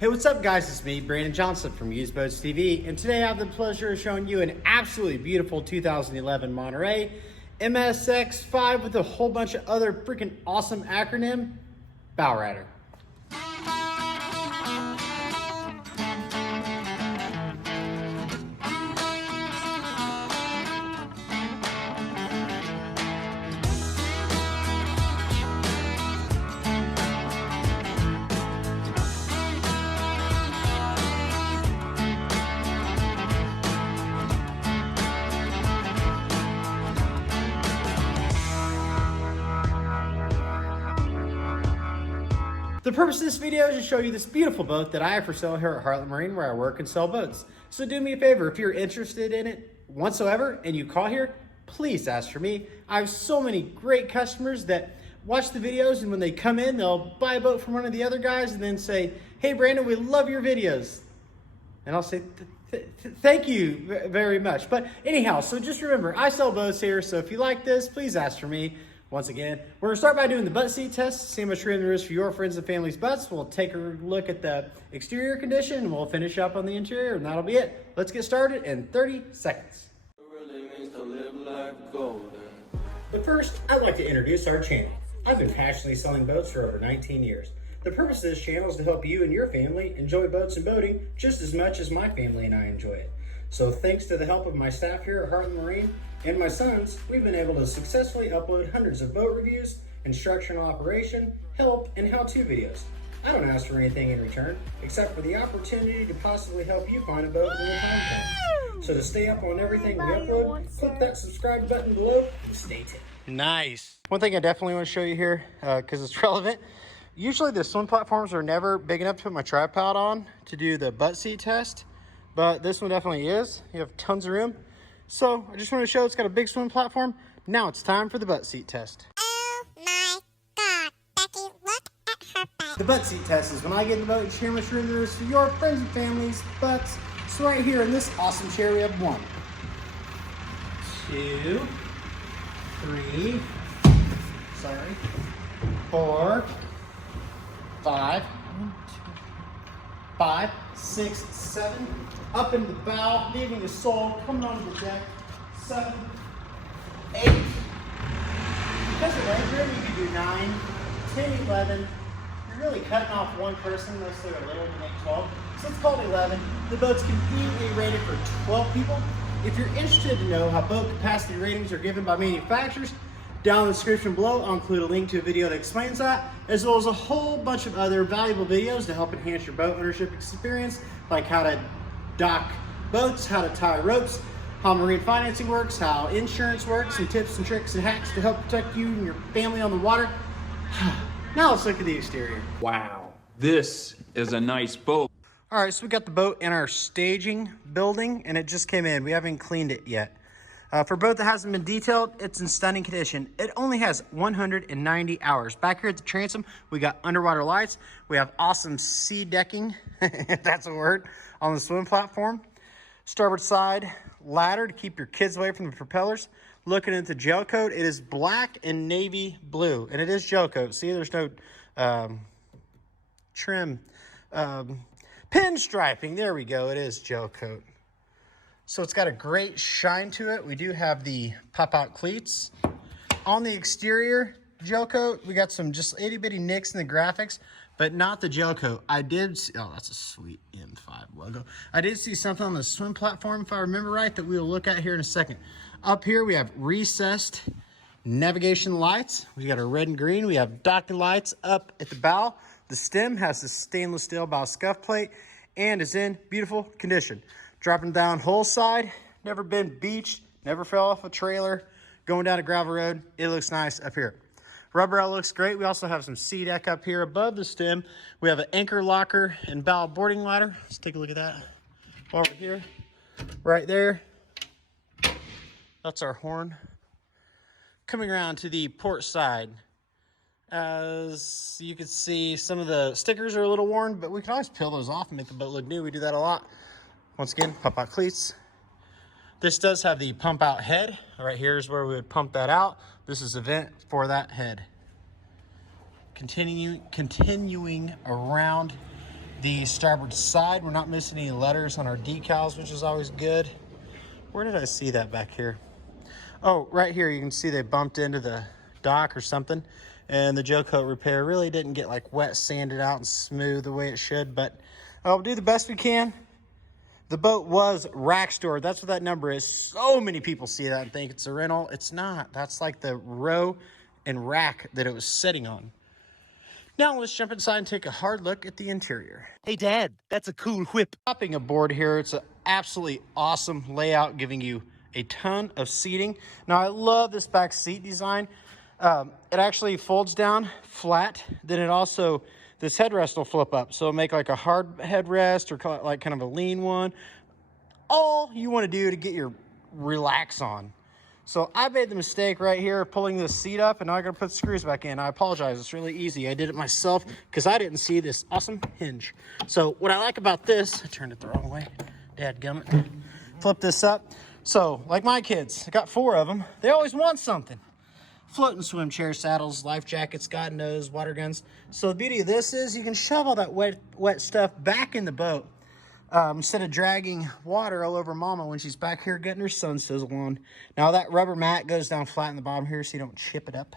Hey, what's up guys? It's me, Brandon Johnson from Used Boats TV, and today I have the pleasure of showing you an absolutely beautiful 2011 Monterey MSX 5 with a whole bunch of other freaking awesome acronym, Bow Rider. The purpose of this video is to show you this beautiful boat that I have for sale here at Heartland Marine, where I work and sell boats. So do me a favor, if you're interested in it whatsoever and you call here, please ask for me. I have so many great customers that watch the videos, and when they come in, they'll buy a boat from one of the other guys and then say, "Hey Brandon, we love your videos." And I'll say, thank you very much. But anyhow, so just remember, I sell boats here, so if you like this, please ask for me. Once again, we're gonna start by doing the butt seat test, see how much room there is for your friends and family's butts. We'll take a look at the exterior condition, and we'll finish up on the interior, and that'll be it. Let's get started in 30 seconds. But first, I'd like to introduce our channel. I've been passionately selling boats for over 19 years. The purpose of this channel is to help you and your family enjoy boats and boating just as much as my family and I enjoy it. So thanks to the help of my staff here at Heartland Marine and my sons, we've been able to successfully upload hundreds of boat reviews, instructional operation, help, and how-to videos. I don't ask for anything in return, except for the opportunity to possibly help you find a boat when the time comes. So to stay up on everything we upload, click that subscribe button below and stay tuned. Nice. One thing I definitely want to show you here, because it's relevant. Usually the swim platforms are never big enough to put my tripod on to do the butt seat test, but this one definitely is. You have tons of room. So I just want to show it's got a big swim platform. Now it's time for the butt seat test. Oh my God, Becky, look at her butt. The butt seat test is when I get in the boat and share how much room there is for your friends and family's butts. So right here in this awesome chair, we have 1, 2, 3, 4, 5, 5, 6, 7, up into the bow, leaving the sole, coming onto the deck, 7, 8. Because of leg room, you can do 9, 10, 11. You're really cutting off one person unless they're little to make 12. So it's called 11. The boat's conveniently rated for 12 people. If you're interested to know how boat capacity ratings are given by manufacturers, down in the description below, I'll include a link to a video that explains that, as well as a whole bunch of other valuable videos to help enhance your boat ownership experience, like how to dock boats, how to tie ropes, how marine financing works, how insurance works, and tips and tricks and hacks to help protect you and your family on the water. Now let's look at the exterior. Wow, this is a nice boat. All right, so we got the boat in our staging building, and it just came in. We haven't cleaned it yet. For a boat that hasn't been detailed, it's in stunning condition. It only has 190 hours. Back here at the transom, we got underwater lights. We have awesome sea decking, if that's a word, on the swim platform. Starboard side ladder to keep your kids away from the propellers. Looking at the gel coat, it is black and navy blue, and it is gel coat. See, there's no trim, pinstriping. There we go, it is gel coat. So it's got a great shine to it. We do have the pop-out cleats. On the exterior gel coat, we got some just itty-bitty nicks in the graphics, but not the gel coat. I did see, oh, that's a sweet M5 logo. I did see something on the swim platform, if I remember right, that we'll look at here in a second. Up here, we have recessed navigation lights. We got our red and green. We have docking lights up at the bow. The stem has the stainless steel bow scuff plate and is in beautiful condition. Dropping down whole side, never been beached, never fell off a trailer. Going down a gravel road, it looks nice up here. Rubber out looks great. We also have some sea deck up here above the stem. We have an anchor locker and bow boarding ladder. Let's take a look at that. While we're here, right there. That's our horn. Coming around to the port side. As you can see, some of the stickers are a little worn, but we can always peel those off and make the boat look new. We do that a lot. Once again, pump out cleats. This does have the pump out head. Right here is where we would pump that out. This is a vent for that head. Continuing around the starboard side. We're not missing any letters on our decals, which is always good. Where did I see that back here? Oh, right here you can see they bumped into the dock or something, and the gel coat repair really didn't get like wet sanded out and smooth the way it should, but we'll do the best we can. The boat was rack stored. That's what that number is. So many people see that and think it's a rental. It's not. That's like the row and rack that it was sitting on. Now let's jump inside and take a hard look at the interior. Hey, Dad, that's a cool whip. Hopping aboard here, it's an absolutely awesome layout, giving you a ton of seating. Now I love this back seat design. It actually folds down flat. Then it also, this headrest will flip up. So it'll make like a hard headrest or like kind of a lean one. All you want to do to get your relax on. So I made the mistake right here of pulling this seat up, and now I gotta put screws back in. I apologize, it's really easy. I did it myself because I didn't see this awesome hinge. So what I like about this, I turned it the wrong way, dadgummit. Flip this up. So like my kids, I got 4 of them. They always want something. Floating swim chair saddles, life jackets, God knows, water guns. So the beauty of this is you can shove all that wet stuff back in the boat. Instead of dragging water all over Mama when she's back here getting her sun sizzle on. Now that rubber mat goes down flat in the bottom here so you don't chip it up.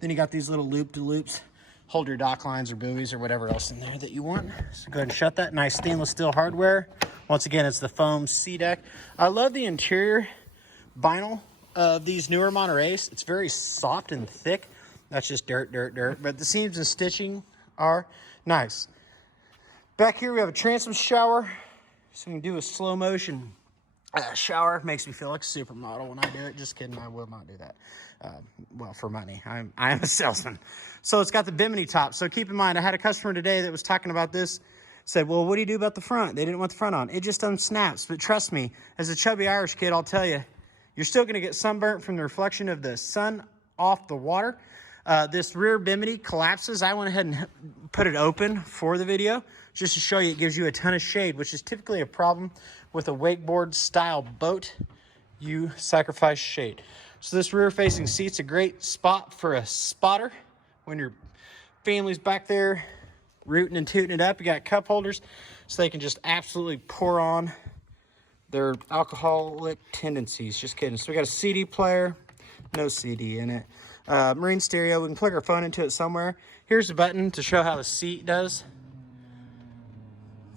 Then you got these little loop-de-loops. Hold your dock lines or buoys or whatever else in there that you want. So go ahead and shut that. Nice stainless steel hardware. Once again, it's the foam sea deck. I love the interior vinyl of these newer Montereys. It's very soft and thick. That's just dirt, dirt, dirt. But the seams and stitching are nice. Back here we have a transom shower. So we can do a slow motion shower. Makes me feel like a supermodel when I do it. Just kidding, I will not do that. Well, for money. I am a salesman. So it's got the bimini top. So keep in mind, I had a customer today that was talking about this. Said, well, what do you do about the front? They didn't want the front on. It just unsnaps. But trust me, as a chubby Irish kid, I'll tell you, you're still going to get sunburnt from the reflection of the sun off the water. This rear bimini collapses. I went ahead and put it open for the video just to show you it gives you a ton of shade, which is typically a problem with a wakeboard style boat. You sacrifice shade. So this rear facing seat's a great spot for a spotter when your family's back there rooting and tooting it up. You got cup holders so they can just absolutely pour on their alcoholic tendencies. Just kidding. So we got a CD player, no CD in it. Marine stereo, we can plug our phone into it somewhere. Here's the button to show how the seat does.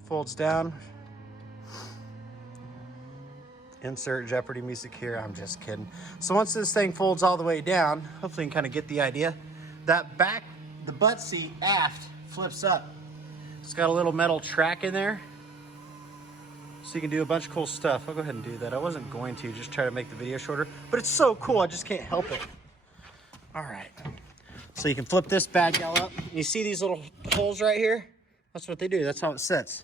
Folds down. Insert Jeopardy music here, I'm just kidding. So once this thing folds all the way down, hopefully you can kind of get the idea. That back, the butt seat aft flips up. It's got a little metal track in there. So you can do a bunch of cool stuff. I'll go ahead and do that. I wasn't going to, just try to make the video shorter, but it's so cool, I just can't help it. All right, so you can flip this bad gal up. You see these little holes right here? That's what they do, that's how it sits.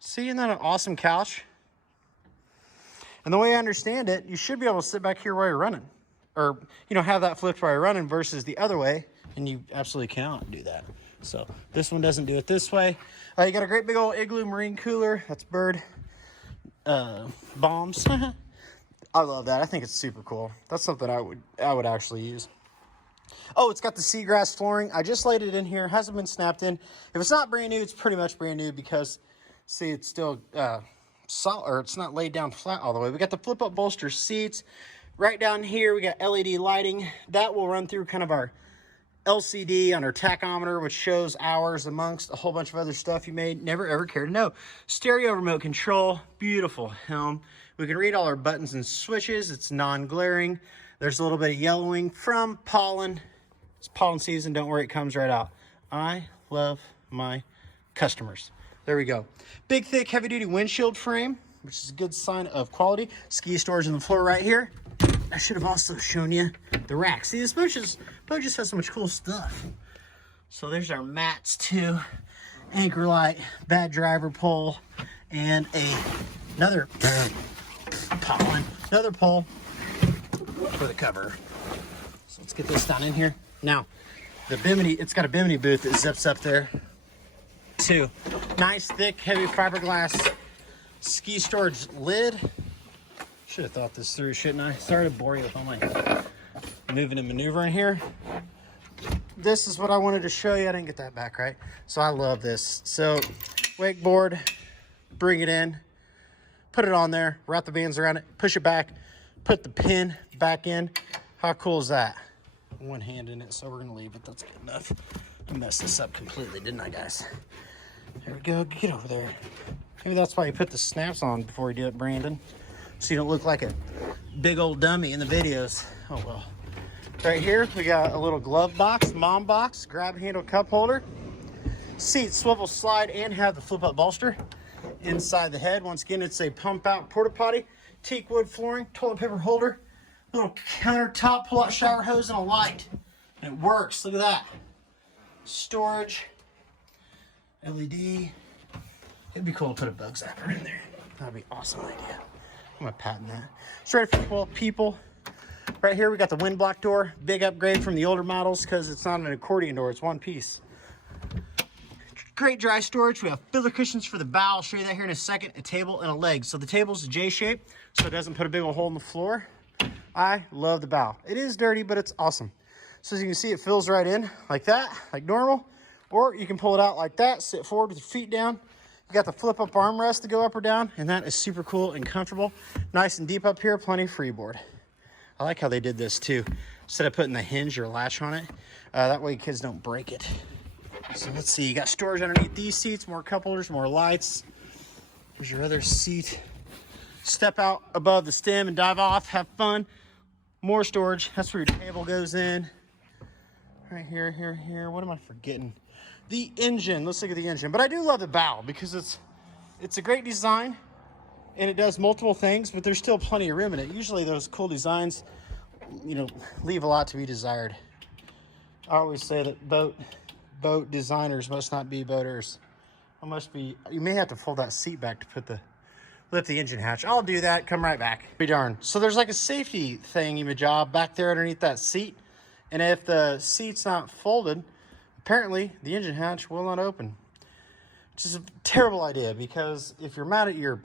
See, isn't that an awesome couch? And the way I understand it, you should be able to sit back here while you're running. Or, you know, have that flipped while you're running versus the other way, and you absolutely cannot do that. So this one doesn't do it this way. You got a great big old Igloo marine cooler. That's bird bombs. I love that. I think it's super cool. That's something I would actually use. Oh, it's got the seagrass flooring. I just laid it in here. Hasn't been snapped in. If it's not brand new, it's pretty much brand new because, see, it's still solid, or it's not laid down flat all the way. We got the flip-up bolster seats. Right down here, we got LED lighting. That will run through kind of our LCD on our tachometer, which shows hours amongst a whole bunch of other stuff you may never ever care to know. Stereo remote control, beautiful helm. We can read all our buttons and switches. It's non-glaring. There's a little bit of yellowing from pollen. It's pollen season, don't worry, it comes right out. I love my customers. There we go. Big, thick, heavy-duty windshield frame, which is a good sign of quality. Ski storage on the floor right here. I should have also shown you the rack. See, this boat just has so much cool stuff. So there's our mats too. Anchor light, bad driver pole, and another pole for the cover. So let's get this down in here. Now, the bimini, it's got a bimini booth that zips up there too. Nice, thick, heavy fiberglass ski storage lid. Should have thought this through, shouldn't I? Sorry to bore you with all my moving and maneuvering here. This is what I wanted to show you. I didn't get that back right. So I love this. So wakeboard, bring it in, put it on there, wrap the bands around it, push it back, put the pin back in. How cool is that? One hand in it, so we're gonna leave it. That's good enough. I messed this up completely, didn't I, guys? There we go. Get over there. Maybe that's why you put the snaps on before you do it, Brandon, so you don't look like a big old dummy in the videos. Oh well. Right here we got a little glove box, mom box, grab handle cup holder, seat, swivel, slide, and have the flip up bolster inside the head. Once again, it's a pump out porta potty, teak wood flooring, toilet paper holder, little countertop pull out shower hose, and a light. And it works. Look at that. Storage, LED. It'd be cool to put a bug zapper in there. That'd be an awesome idea. I'm gonna patent that. It's ready for 12 people. Right here we got the wind block door. Big upgrade from the older models because it's not an accordion door, it's one piece. Great dry storage. We have filler cushions for the bow. I'll show you that here in a second. A table and a leg. So the table's a J shape, so it doesn't put a big old hole in the floor. I love the bow. It is dirty, but it's awesome. So as you can see, it fills right in like that, like normal. Or you can pull it out like that, sit forward with your feet down. You got the flip up armrest to go up or down, and that is super cool and comfortable. Nice and deep up here, plenty of freeboard. I like how they did this too. Instead of putting the hinge or latch on it, that way kids don't break it. So let's see, you got storage underneath these seats, more cup holders, more lights. Here's your other seat. Step out above the stem and dive off, have fun. More storage, that's where your table goes in. Right here, here. What am I forgetting? The engine, let's look at the engine. But I do love the bow because it's a great design and it does multiple things, but there's still plenty of room in it. Usually those cool designs, you know, leave a lot to be desired. I always say that boat designers must not be boaters. You may have to fold that seat back to lift the engine hatch. I'll do that, come right back. Be darned. So there's like a safety thing in the job back there underneath that seat. And if the seat's not folded, apparently the engine hatch will not open. Which is a terrible idea because if you're mad at your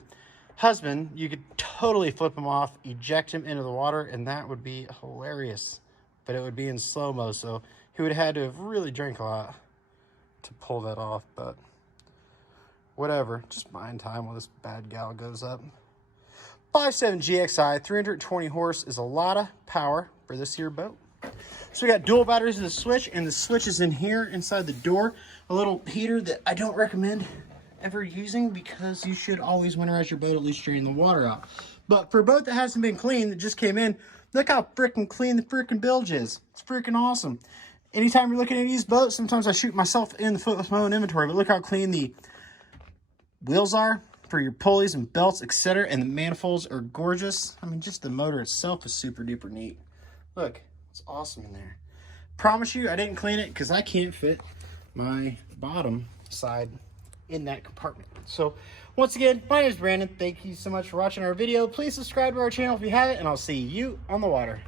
husband, you could totally flip him off, eject him into the water, and that would be hilarious. But it would be in slow-mo, so he would have had to have really drank a lot to pull that off, but whatever. Just buying time while this bad gal goes up. 5.7 GXI, 320 horse is a lot of power for this here boat. So we got dual batteries in the switch, and the switch is in here inside the door. A little heater that I don't recommend ever using because you should always winterize your boat, at least drain the water out. But for a boat that hasn't been cleaned, that just came in, look how freaking clean the freaking bilge is. It's freaking awesome. Anytime you're looking at these boats, sometimes I shoot myself in the foot with my own inventory, but look how clean the wheels are for your pulleys and belts, etc. And the manifolds are gorgeous. I mean, just the motor itself is super duper neat. Look, it's awesome in there. Promise you, I didn't clean it because I can't fit my bottom side in that compartment. So once again, my name is Brandon. Thank you so much for watching our video. Please subscribe to our channel if you haven't, and I'll see you on the water.